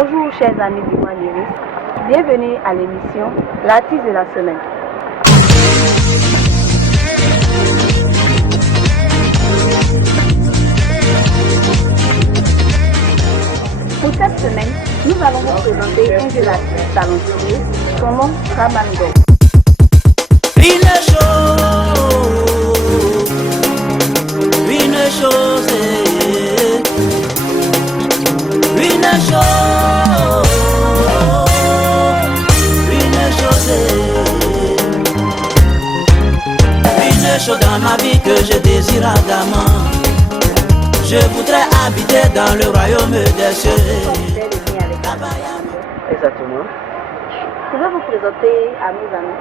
Bonjour chers amis du Mois Lyris, bienvenue à l'émission L'artiste de la semaine. Pour cette semaine, nous allons vous présenter un jeune artiste talentueux, son nom Raman Go. Dans ma vie que je désire ardemment, je voudrais habiter dans le royaume des cieux. Exactement. Pouvez-vous vous présenter à nos amis?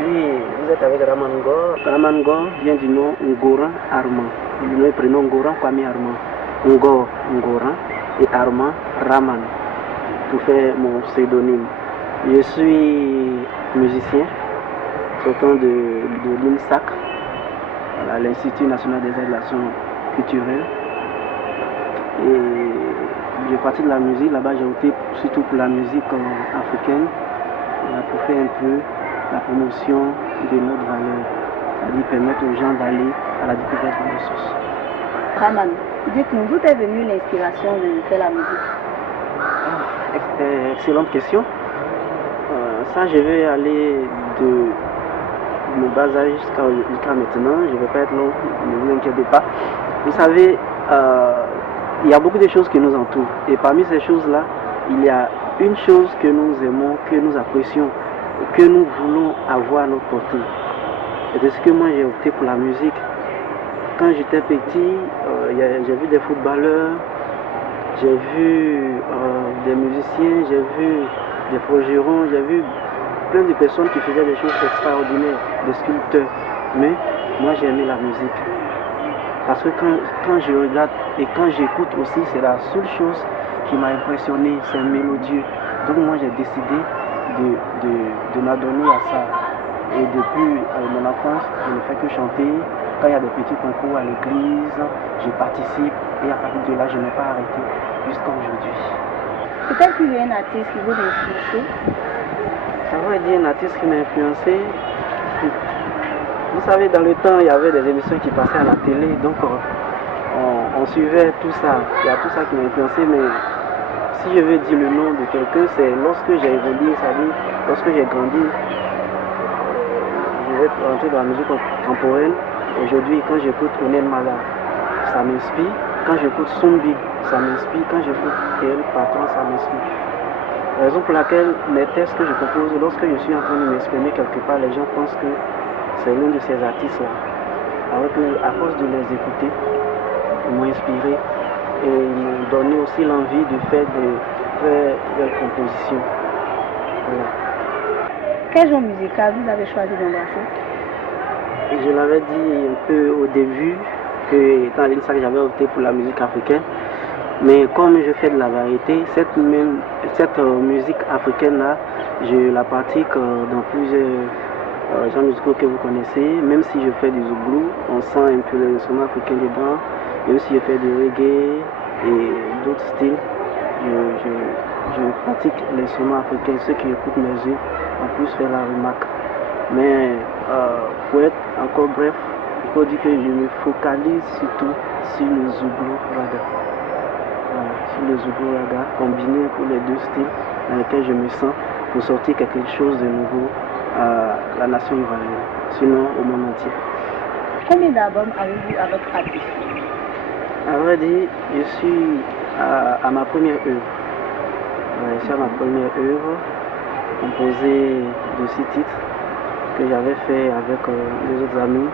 Oui, vous êtes avec Ramango. Ramango vient du nom Ngoran Armand. Le prénom Ngoran Kwame Armand. Ngo Ngoran et Armand Raman. Tout fait mon pseudonyme. Je suis musicien, sortant de l'INSAC, à l'Institut national des relations culturelles. Et j'ai parti de la musique, là-bas j'ai opté surtout pour la musique africaine, pour faire un peu la promotion de notre valeur, c'est-à-dire permettre aux gens d'aller à la découverte de nos sources. Raman, dites-nous, d'où est venue l'inspiration de faire la musique? Excellente question. Ça, je vais aller de mon bas âge jusqu'à maintenant. Je ne vais pas être long, ne vous inquiétez pas. Vous savez, il y a beaucoup de choses qui nous entourent. Et parmi ces choses-là, il y a une chose que nous aimons, que nous apprécions, que nous voulons avoir à notre portée. Et c'est ce que moi j'ai opté pour la musique. Quand j'étais petit, j'ai vu des footballeurs, j'ai vu des musiciens, j'ai vu des forgerons, j'ai vu plein de personnes qui faisaient des choses extraordinaires, des sculpteurs. Mais moi j'ai aimé la musique. Parce que quand je regarde et quand j'écoute aussi, c'est la seule chose qui m'a impressionné, c'est mélodieux. Donc moi j'ai décidé de m'adonner à ça. Et depuis mon enfance, je ne fais que chanter. Quand il y a des petits concours à l'église, je participe. Et à partir de là, je n'ai pas arrêté jusqu'à aujourd'hui. Peut-être qu'il y a un artiste qui vous a influencé. Ça va dire un artiste qui m'a influencé. Vous savez, dans le temps, il y avait des émissions qui passaient à la télé, donc on suivait tout ça. Il y a tout ça qui m'a influencé, mais si je veux dire le nom de quelqu'un, c'est lorsque j'ai évolué, c'est-à-dire lorsque j'ai grandi, je vais rentrer dans la musique contemporaine. Aujourd'hui, quand j'écoute Onen Mala, ça m'inspire. Quand j'écoute Sombi, ça m'inspire. Quand j'écoute El Patron, ça m'inspire. La raison pour laquelle mes textes que je compose, lorsque je suis en train de m'exprimer quelque part, les gens pensent que c'est l'un de ces artistes-là. Alors qu'à cause de les écouter, ils m'ont inspiré et ils m'ont donné aussi l'envie de faire des compositions. Voilà. Quel genre musical vous avez choisi d'embrasser? Je l'avais dit un peu au début que dans l'INSAC j'avais opté pour la musique africaine. Mais comme je fais de la variété, cette musique africaine-là, je la pratique dans plusieurs genres musicaux que vous connaissez. Même si je fais du zouglou, on sent un peu l'instrument africain dedans. Même si je fais du reggae et d'autres styles, je pratique l'instrument africain. Ceux qui écoutent mes yeux en plus faire la remarque. Mais pour être encore bref, il faut dire que je me focalise surtout sur le zouglou raga. Sur le zouglou raga, combiné pour les deux styles dans lesquels je me sens pour sortir quelque chose de nouveau à la nation ivoirienne, sinon au monde entier. Combien d'albums avez-vous à votre actif? À vrai dire, je suis à ma première œuvre. Je suis à ma première œuvre, composée de 6 titres que j'avais fait avec les autres amis,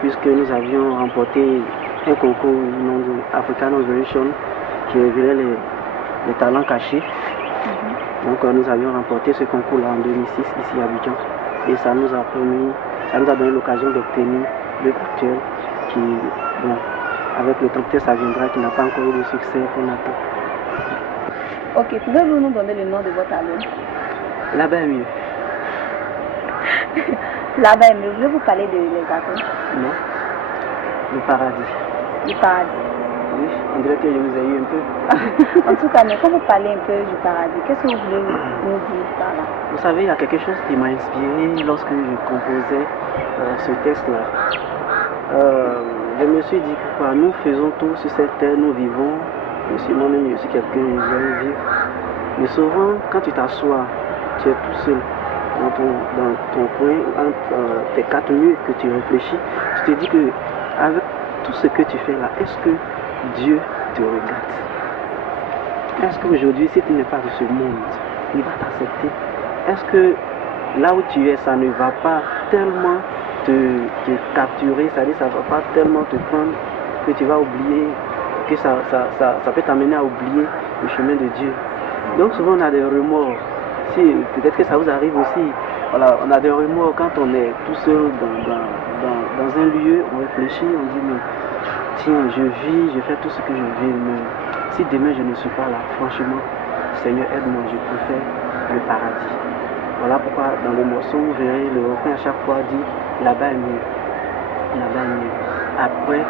puisque nous avions remporté un concours nom de African Revolution qui révélait les talents cachés. Donc nous avions remporté ce concours-là en 2006 ici à Abidjan. Et ça nous a donné l'occasion d'obtenir le actuel qui, bon, avec le temps peut-être ça viendra, qui n'a pas encore eu de succès pour l'instant. Ok, pouvez-vous nous donner le nom de votre album? Là-bas est mieux. Là-bas est mieux. Je vais vous parler de les albums. Non. Le paradis. Le paradis. Oui, on dirait que je vous ai eu un peu. En tout cas, mais quand vous parlez un peu du paradis, qu'est-ce que vous voulez nous dire par là? Vous savez, il y a quelque chose qui m'a inspiré lorsque je composais ce texte-là. Je me suis dit que quoi, nous faisons tout sur cette terre, nous vivons. Aussi moi-même, je suis quelqu'un qui aime vivre. Mais souvent, quand tu t'assois, tu es tout seul dans ton coin, entre tes quatre murs, que tu réfléchis, tu te dis que avec tout ce que tu fais là, est-ce que Dieu te regarde? Est-ce qu'aujourd'hui, si tu n'es pas de ce monde, il va t'accepter? Est-ce que là où tu es, ça ne va pas tellement te capturer, c'est-à-dire ça ne va pas tellement te prendre que tu vas oublier, que ça peut t'amener à oublier le chemin de Dieu. Donc souvent on a des remords. Si, peut-être que ça vous arrive aussi. Voilà, on a des remords quand on est tout seul dans un lieu, on réfléchit, on dit mais tiens, je vis, je fais tout ce que je vis, mais si demain je ne suis pas là, franchement, Seigneur aide-moi, je préfère le paradis. Voilà pourquoi dans le morceau, vous verrez, le refrain à chaque fois dit là-bas est mieux, là-bas est mieux. Après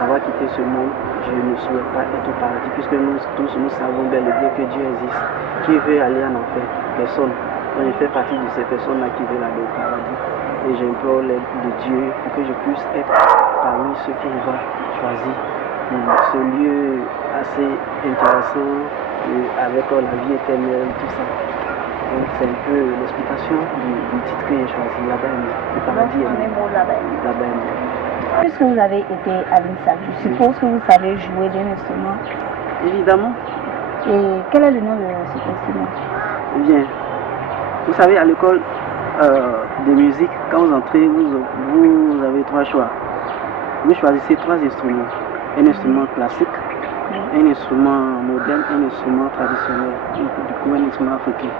avoir quitté ce monde, je ne souhaite pas être au paradis, puisque nous tous, nous savons bel et bien que Dieu existe. Qui veut aller en enfer? Personne. Donc je fais partie de ces personnes-là qui veulent aller au paradis. Et j'implore l'aide de Dieu pour que je puisse être parmi ceux qu'il va choisir. Ce lieu assez intéressant, avec la vie éternelle, tout ça. Donc c'est un peu l'explication du titre que j'ai choisi, là-bas, le paradis est mieux. Là-bas est mieux. Puisque vous avez été à l'INSA, je suppose que vous savez jouer d'un instrument. Évidemment. Et quel est le nom de cet instrument? Bien. Vous savez, à l'école de musique, quand vous entrez, vous avez trois choix. Vous choisissez trois instruments. Un instrument classique, un instrument moderne, un instrument traditionnel, du coup un instrument africain.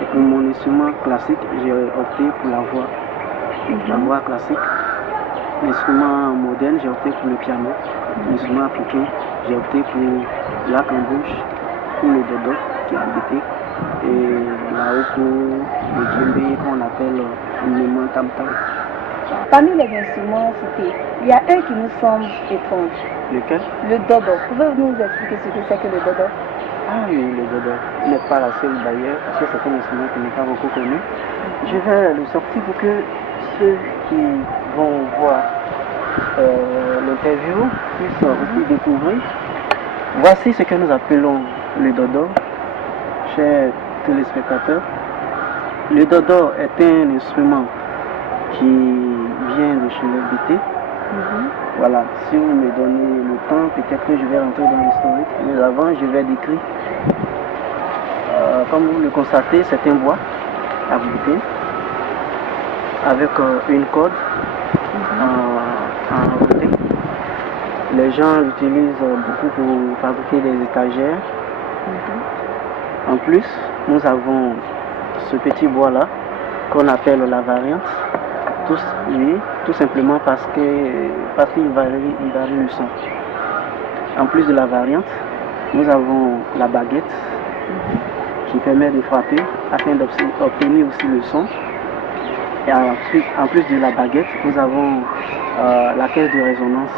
Et pour mon instrument classique, j'ai opté pour la voix classique. L'instrument moderne, j'ai opté pour le piano. L'instrument africain, j'ai opté pour l'arc en bouche ou le dodo, qui est habité. Et la oko, le djembé, qu'on appelle le tam-tam. Parmi les instruments cités, il y a un qui nous semble étrange. Lequel? Le dodo. Pouvez-vous nous expliquer ce que c'est que le dodo? Ah oui, le dodo. Il n'est pas la seule d'ailleurs, parce que c'est un instrument qui n'est pas beaucoup connu. Je vais le sortir pour que ceux qui vont voir l'interview puissent aussi découvrir. Voici ce que nous appelons le dodo, chers téléspectateurs. Le dodo est un instrument qui vient de chez le BT. Voilà, si vous me donnez le temps, peut-être que je vais rentrer dans l'historique. Mais avant, je vais décrire. Comme vous le constatez, c'est un bois à BT avec une corde en roté. Les gens l'utilisent beaucoup pour fabriquer des étagères. En plus, nous avons ce petit bois là qu'on appelle la variante. Tout simplement parce qu'il varie le son. En plus de la variante, nous avons la baguette qui permet de frapper afin d'obtenir aussi le son. Et ensuite, en plus de la baguette, nous avons la caisse de résonance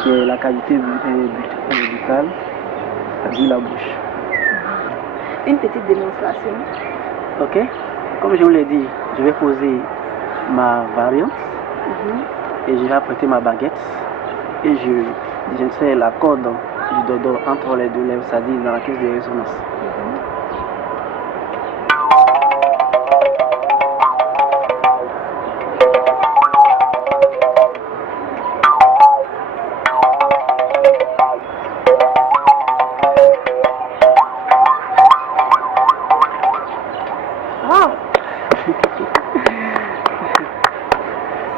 qui est la cavité buccale de la bouche. Une petite démonstration. Ok. Comme je vous l'ai dit, je vais poser ma variante et je vais apprêter ma baguette et j'insère la corde du dodo entre les deux lèvres, c'est-à-dire dans la caisse de résonance.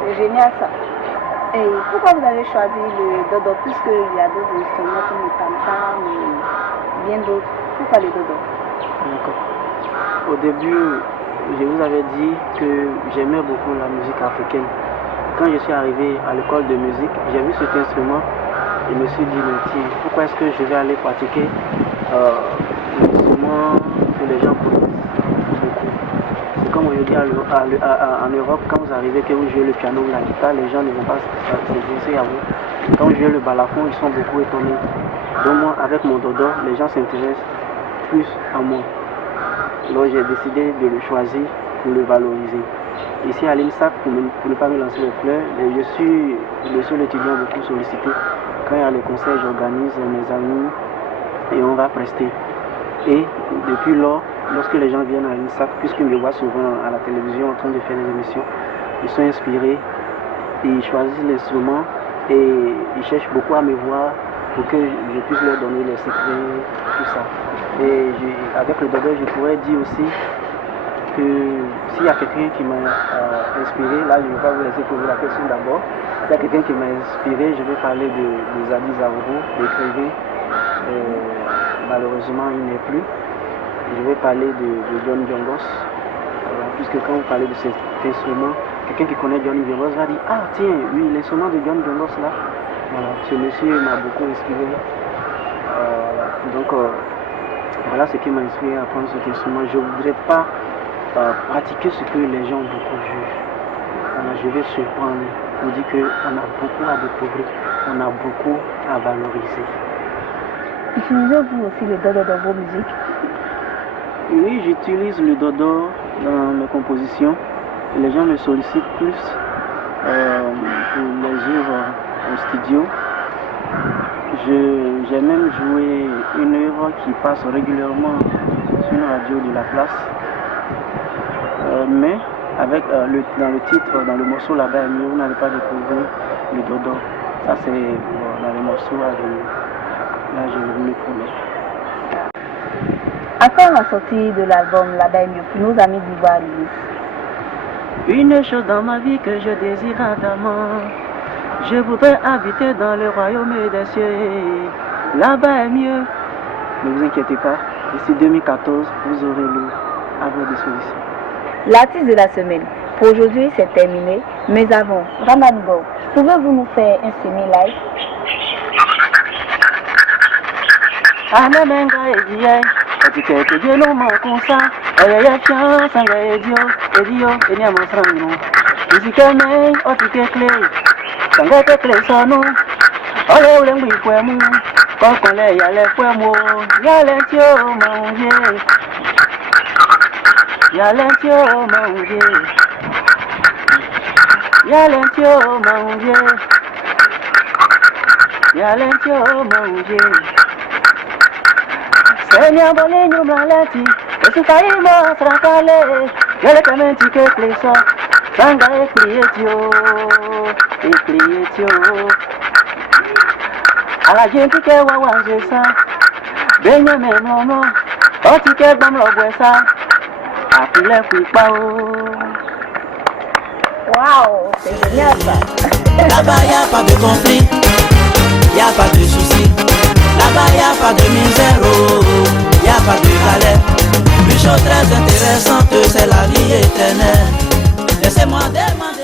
C'est génial ça. Et pourquoi vous avez choisi le dodo puisqu'il y a d'autres instruments comme le tam-tam et bien d'autres? Pourquoi le dodo? D'accord. Au début, je vous avais dit que j'aimais beaucoup la musique africaine. Quand je suis arrivé à l'école de musique, j'ai vu cet instrument et je me suis dit, mais tiens, pourquoi est-ce que je vais aller pratiquer un instrument que les gens connaissent beaucoup? C'est comme on dit en Europe, quand vous arrivez, que vous jouez le piano ou la guitare, les gens ne vont pas s'intéresser à vous. Quand vous jouez le balafon, ils sont beaucoup étonnés. Donc moi, avec mon dodo, les gens s'intéressent plus à moi. Donc j'ai décidé de le choisir pour le valoriser. Ici à l'INSAC, pour ne pas me lancer les fleurs, je suis le seul étudiant beaucoup sollicité. Quand il y a les concerts, j'organise mes amis et on va prester. Et depuis lors, lorsque les gens viennent à l'INSAC, puisqu'ils me voient souvent à la télévision en train de faire des émissions, ils sont inspirés, ils choisissent l'instrument et ils cherchent beaucoup à me voir pour que je puisse leur donner les secrets, tout ça. Et avec le dodo, je pourrais dire aussi que s'il y a quelqu'un qui m'a inspiré, là je ne vais pas vous laisser poser la question d'abord. S'il y a quelqu'un qui m'a inspiré, je vais parler de Zadi Zaouro, l'écrivain. Malheureusement, il n'est plus. Je vais parler de John Djongos, puisque quand vous parlez de cet instrument, quelqu'un qui connaît John Djongos va dire: ah tiens, oui, l'instrument de John Djongos là, voilà, ce monsieur m'a beaucoup inspiré. Donc voilà ce qui m'a inspiré à prendre cet instrument. Je ne voudrais pas pratiquer ce que les gens beaucoup jugent. Voilà, je vais surprendre pour dire qu'on a beaucoup à découvrir, on a beaucoup à valoriser. Utilisez-vous aussi le dodo dans vos musiques? Oui, j'utilise le dodo dans mes compositions. Les gens me sollicitent plus pour les œuvres au studio. J'ai même joué une œuvre qui passe régulièrement sur une radio de la place. Mais avec dans le titre, dans le morceau là-bas, vous n'allez pas découvrir le dodo. Ça c'est dans le morceau à venir. Là, je vous le promets. Après la sortie de l'album Là-bas est mieux pour nos amis d'Ivoire, Une chose dans ma vie que je désire ardemment, je voudrais habiter dans le royaume des cieux. Là-bas est mieux. Ne vous inquiétez pas, d'ici 2014, vous aurez l'eau à votre disposition. L'artiste de la semaine. Pour aujourd'hui, c'est terminé. Mais avant, Ramango, pouvez-vous nous faire un semi-live? Anamenga ejiye, etikete jeno makunsa, oyeye fian sanga edio, eni amosranu. Isike mei, otike kle, sanga te kle sonu, ole ule ngwi kwemu, kokole yale kwemu, yale tio maunye, yale tio maunye, yale tio maunye, yale tio maunye. Seigneur bolinho malati, esse caíma fracale, ele também te que pleso, sanga e clietio. A la gente que wawanjesa, benha menono, o ti que bam lobuesa, a pile pipao. Waouh, c'est génial ça. Là-bas, y a pas de conflit, y a pas de soucis. Là-bas, y a pas de misère, y a pas de galère. Une chose très intéressante, c'est la vie éternelle. Laissez-moi demander.